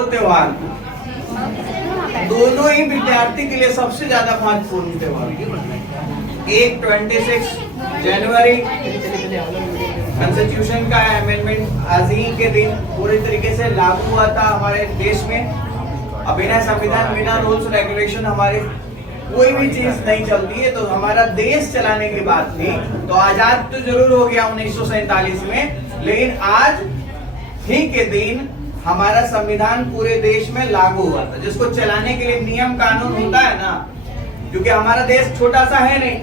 वो त्योहार दोनों ही विद्यार्थी के लिए सबसे ज्यादा महत्वपूर्ण त्योहार। एक 26 जनवरी कॉन्स्टिट्यूशन का अमेंडमेंट आज ही के दिन पूरी तरीके से लागू हुआ था हमारे देश में। अब बिना संविधान, बिना रूल्स रेगुलेशन हमारे कोई भी चीज नहीं चलती है। तो हमारा देश चलाने की बात थी तो आजाद तो जरूर हो गया 1947 में, लेकिन आज ही के दिन हमारा संविधान पूरे देश में लागू हुआ था, जिसको चलाने के लिए नियम कानून होता है ना, क्योंकि हमारा देश छोटा सा है नहीं,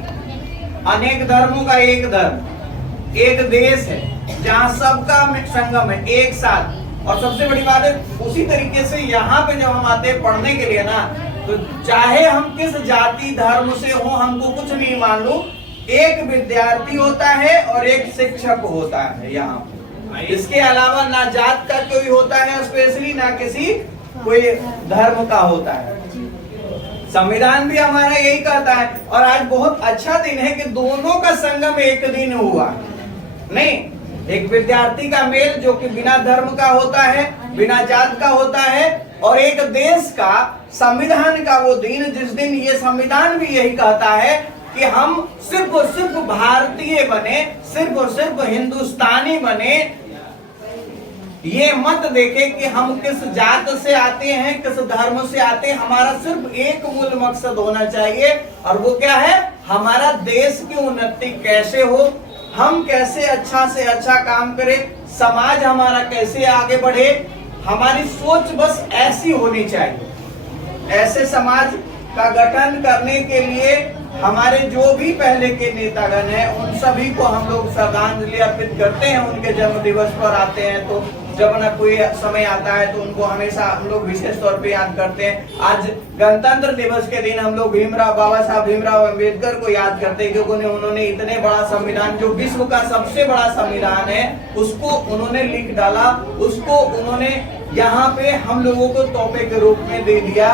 अनेक धर्मों का एक धर्म, एक देश है जहाँ सबका संगम है एक साथ। और सबसे बड़ी बात है उसी तरीके से यहाँ पे जब हम आते हैं पढ़ने के लिए ना, तो चाहे हम किस जाति धर्म से हो, हमको कुछ नहीं मालूम, एक विद्यार्थी होता है और एक शिक्षक होता है यहाँ पे। इसके अलावा ना जात का कोई होता है स्पेशली, ना किसी कोई धर्म का होता है। संविधान भी हमारा यही कहता है। और आज बहुत अच्छा दिन है कि दोनों का संगम एक दिन हुआ। नहीं, एक विद्यार्थी का मेल जो कि बिना धर्म का होता है, बिना जात का होता है, और एक देश का संविधान का वो दिन जिस दिन ये संविधान भी यही कहता है कि हम सिर्फ और सिर्फ भारतीय बने, सिर्फ और सिर्फ हिंदुस्तानी बने। ये मत देखे कि हम किस जात से आते हैं, किस धर्म से आते हैं। हमारा सिर्फ एक मूल मकसद होना चाहिए, और वो क्या है, हमारा देश की उन्नति कैसे हो, हम कैसे अच्छा से अच्छा काम करें, समाज हमारा कैसे आगे बढ़े। हमारी सोच बस ऐसी होनी चाहिए। ऐसे समाज का गठन करने के लिए हमारे जो भी पहले के नेतागण हैं उन सभी को हम लोग श्रद्धांजलि अर्पित करते हैं। उनके जन्म दिवस पर आते हैं तो जब ना कोई समय आता है तो उनको हमेशा हम लोग विशेष तौर पे याद करते हैं। आज गणतंत्र दिवस के दिन हम लोग बाबा साहब भीमराव अम्बेडकर को याद करते हैं, क्योंकि उन्होंने इतने बड़ा संविधान, जो विश्व का सबसे बड़ा संविधान है, उसको उन्होंने लिख डाला, उसको उन्होंने यहाँ पे हम लोगों को तोहफे के रूप में दे दिया।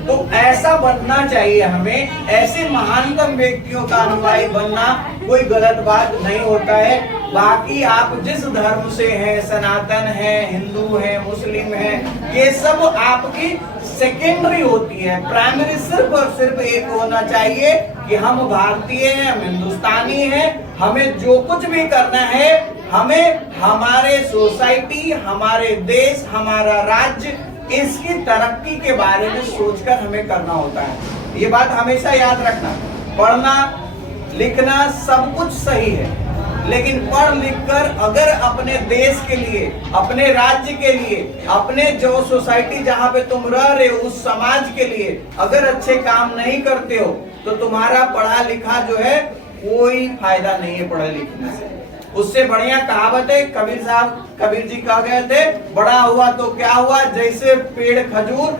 तो ऐसा बनना चाहिए हमें, ऐसे महानतम व्यक्तियों का अनुयायी बनना कोई गलत बात नहीं होता है। बाकी आप जिस धर्म से हैं, सनातन है, हिंदू है, मुस्लिम है, ये सब आपकी सेकेंडरी होती है। प्राइमरी सिर्फ और सिर्फ एक होना चाहिए कि हम भारतीय हैं, हम हिंदुस्तानी हैं। हमें जो कुछ भी करना है, हमें हमारे सोसाइटी, हमारे देश, हमारा राज्य, इसकी तरक्की के बारे में सोचकर हमें करना होता है। ये बात हमेशा याद रखना। पढ़ना लिखना सब कुछ सही है, लेकिन पढ़ लिख कर अगर अपने देश के लिए, अपने राज्य के लिए, अपने जो सोसाइटी जहाँ पे तुम रह रहे हो उस समाज के लिए अगर अच्छे काम नहीं करते हो तो तुम्हारा पढ़ा लिखा जो है कोई फायदा नहीं है पढ़े लिखने से। उससे बढ़िया कहावत है, कबीर जी कह गए थे, बड़ा हुआ तो क्या हुआ, जैसे पेड़ खजूर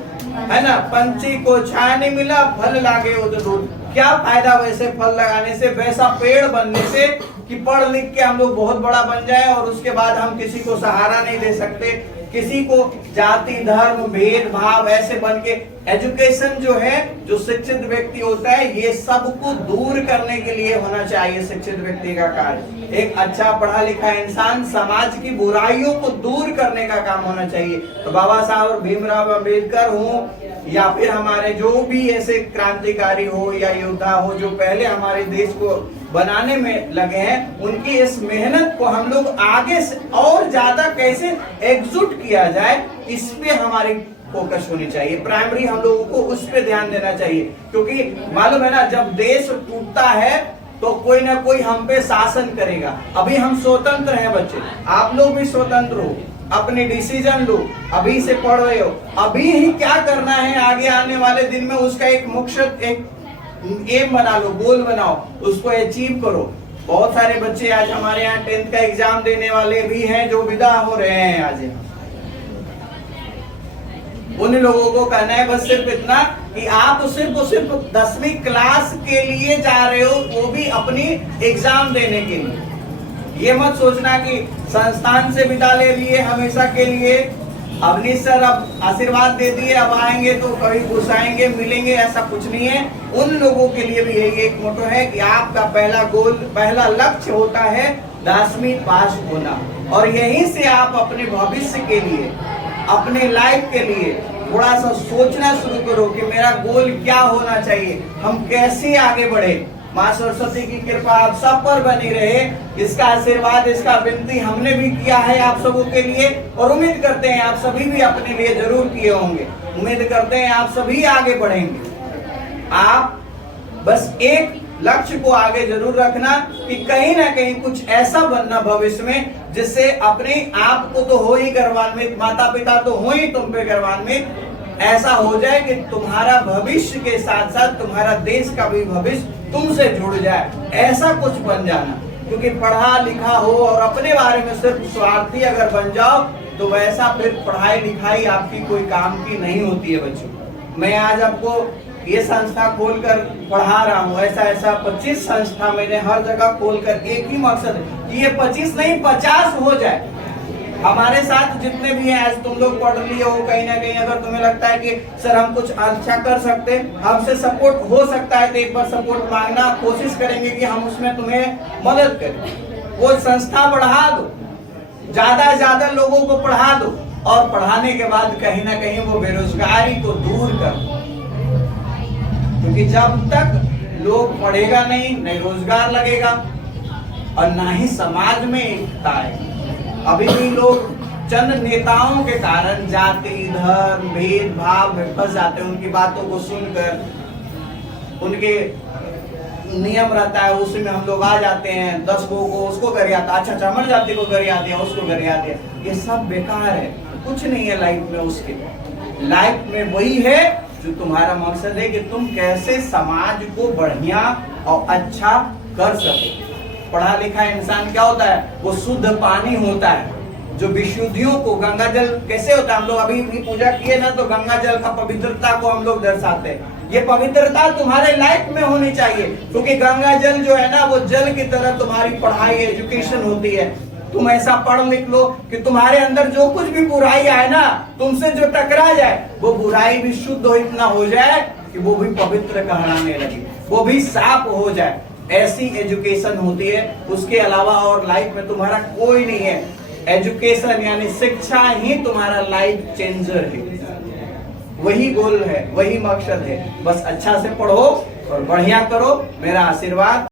है ना, पंछी को छाया नहीं मिला, फल लागे उधर। क्या फायदा वैसे फल लगाने से, वैसा पेड़ बनने से कि पढ़ लिख के हम लोग बहुत बड़ा बन जाए और उसके बाद हम किसी को सहारा नहीं दे सकते, किसी को जाति धर्म भेदभाव ऐसे बन के। एजुकेशन जो है, जो शिक्षित व्यक्ति होता है, ये सब को दूर करने के लिए होना चाहिए शिक्षित व्यक्ति का कार्य। एक अच्छा पढ़ा लिखा इंसान समाज की बुराइयों को दूर करने का काम होना चाहिए। तो बाबा साहब भीमराव अम्बेडकर हो या फिर हमारे जो भी ऐसे क्रांतिकारी हो या योद्धा हो जो पहले हमारे देश को बनाने में लगे हैं, उनकी इस मेहनत को हम लोग आगे से और ज्यादा कैसे एकजुट किया जाए, इस पे हमारी फोकस होनी चाहिए। प्राइमरी हम लोगों को उस पे ध्यान देना चाहिए, क्योंकि मालूम है ना, जब देश टूटता है तो कोई ना कोई हम पे शासन करेगा। अभी हम स्वतंत्र हैं बच्चे, आप लोग भी स्वतंत्र हो, अपने डिसीजन लो, अभी से पढ़ रहे हो, अभी ही क्या करना है आगे आने वाले दिन में उसका एक मुख्य एक एम बना लो, गोल बनाओ, उसको अचीव करो। बहुत सारे बच्चे आज हमारे यहाँ 10th का एग्जाम देने वाले भी हैं जो विदा हो रहे हैं आज। उन लोगों को कहना है बस सिर्फ इतना कि आप सिर्फ 10वीं क्लास के लिए जा रहे हो, वो भी अपनी एग्जाम देने के लिए। ये मत सोचना कि संस्थान से विदा ले लिए हमेशा के लिए, अवनी सर अब आशीर्वाद दे दिए, अब आएंगे तो कभी घुसाएंगे मिलेंगे, ऐसा कुछ नहीं है। उन लोगों के लिए भी यही एक मोटो है कि आपका पहला गोल, पहला लक्ष्य होता है 10वीं पास होना, और यहीं से आप अपने भविष्य के लिए अपने लाइफ के लिए थोड़ा सा सोचना शुरू करो कि मेरा गोल क्या होना चाहिए, हम कैसे आगे बढ़े। माँ सरस्वती की कृपा आप सब पर बनी रहे, इसका आशीर्वाद, इसका विनती हमने भी किया है आप सबों के लिए, और उम्मीद करते हैं आप सभी भी अपने लिए जरूर किए होंगे। उम्मीद करते हैं आप सभी आगे बढ़ेंगे। आप बस एक लक्ष्य को आगे जरूर रखना कि कहीं ना कहीं कुछ ऐसा बनना भविष्य में जिससे अपने आप को तो हो ही गर्वान्वित, माता पिता तो हो ही तुम पे गर्वान्वित, ऐसा हो जाए कि तुम्हारा भविष्य के साथ साथ तुम्हारा देश का भी भविष्य तुमसे जुड़ जाए, ऐसा कुछ बन जाना। क्योंकि पढ़ा लिखा हो और अपने बारे में सिर्फ स्वार्थी अगर बन जाओ तो वैसा फिर पढ़ाई लिखाई आपकी कोई काम की नहीं होती है बच्चों। मैं आज आपको ये संस्था खोलकर पढ़ा रहा हूँ, ऐसा 25 संस्था मैंने हर जगह खोलकर एक ही मकसद है कि ये 25 नहीं 50 हो जाए। हमारे साथ जितने भी हैं, आज तुम लोग पढ़ लिए हो, कहीं ना कहीं अगर तुम्हें लगता है कि सर हम कुछ अच्छा कर सकते, हमसे सपोर्ट हो सकता है, तो एक बार सपोर्ट मांगना, कोशिश करेंगे कि हम उसमें तुम्हें मदद करें। वो संस्था बढ़ा दो, ज्यादा से ज्यादा लोगों को पढ़ा दो, और पढ़ाने के बाद कहीं ना कहीं वो बेरोजगारी को दूर कर, क्योंकि जब तक लोग पढ़ेगा नहीं, नहीं रोजगार लगेगा और ना ही समाज में एकता है। अभी भी लोग चंद नेताओं के कारण जाति धर्म भेदभाव में फंस जाते हैं। उनकी बातों को सुनकर, उनके नियम रहता है उसी में हम लोग आ जाते हैं, 10 लोगों को उसको गरियाता, अच्छा मर जाति को गरिया दिया, उसको गरिया दिया, ये सब बेकार है। कुछ नहीं है लाइफ में, उसके लाइफ में वही है जो तुम्हारा मकसद है कि तुम कैसे समाज को बढ़िया और अच्छा कर सको। पढ़ा लिखा इंसान क्या होता है, वो शुद्ध पानी होता है जो विशुद्धियों को, गंगा जल कैसे होता है, हम लोग अभी भी पूजा किए ना, तो गंगा जल का पवित्रता को हम लोग दर्शाते हैं। ये पवित्रता तुम्हारे लाइफ में होनी चाहिए, क्योंकि गंगा जल जो है ना, वो जल की तरह तुम्हारी पढ़ाई एजुकेशन होती है। तुम ऐसा पढ़ लिख लो कि तुम्हारे अंदर जो कुछ भी बुराई आए ना, तुमसे जो टकरा जाए, वो बुराई भी शुद्ध हो, इतना हो जाए कि वो भी पवित्र कहलाने लगे, वो भी साफ हो जाए। ऐसी एजुकेशन होती है, उसके अलावा और लाइफ में तुम्हारा कोई नहीं है। एजुकेशन यानी शिक्षा ही तुम्हारा लाइफ चेंजर है। वही गोल है, वही मकसद है। बस अच्छा से पढ़ो और बढ़िया करो, मेरा आशीर्वाद।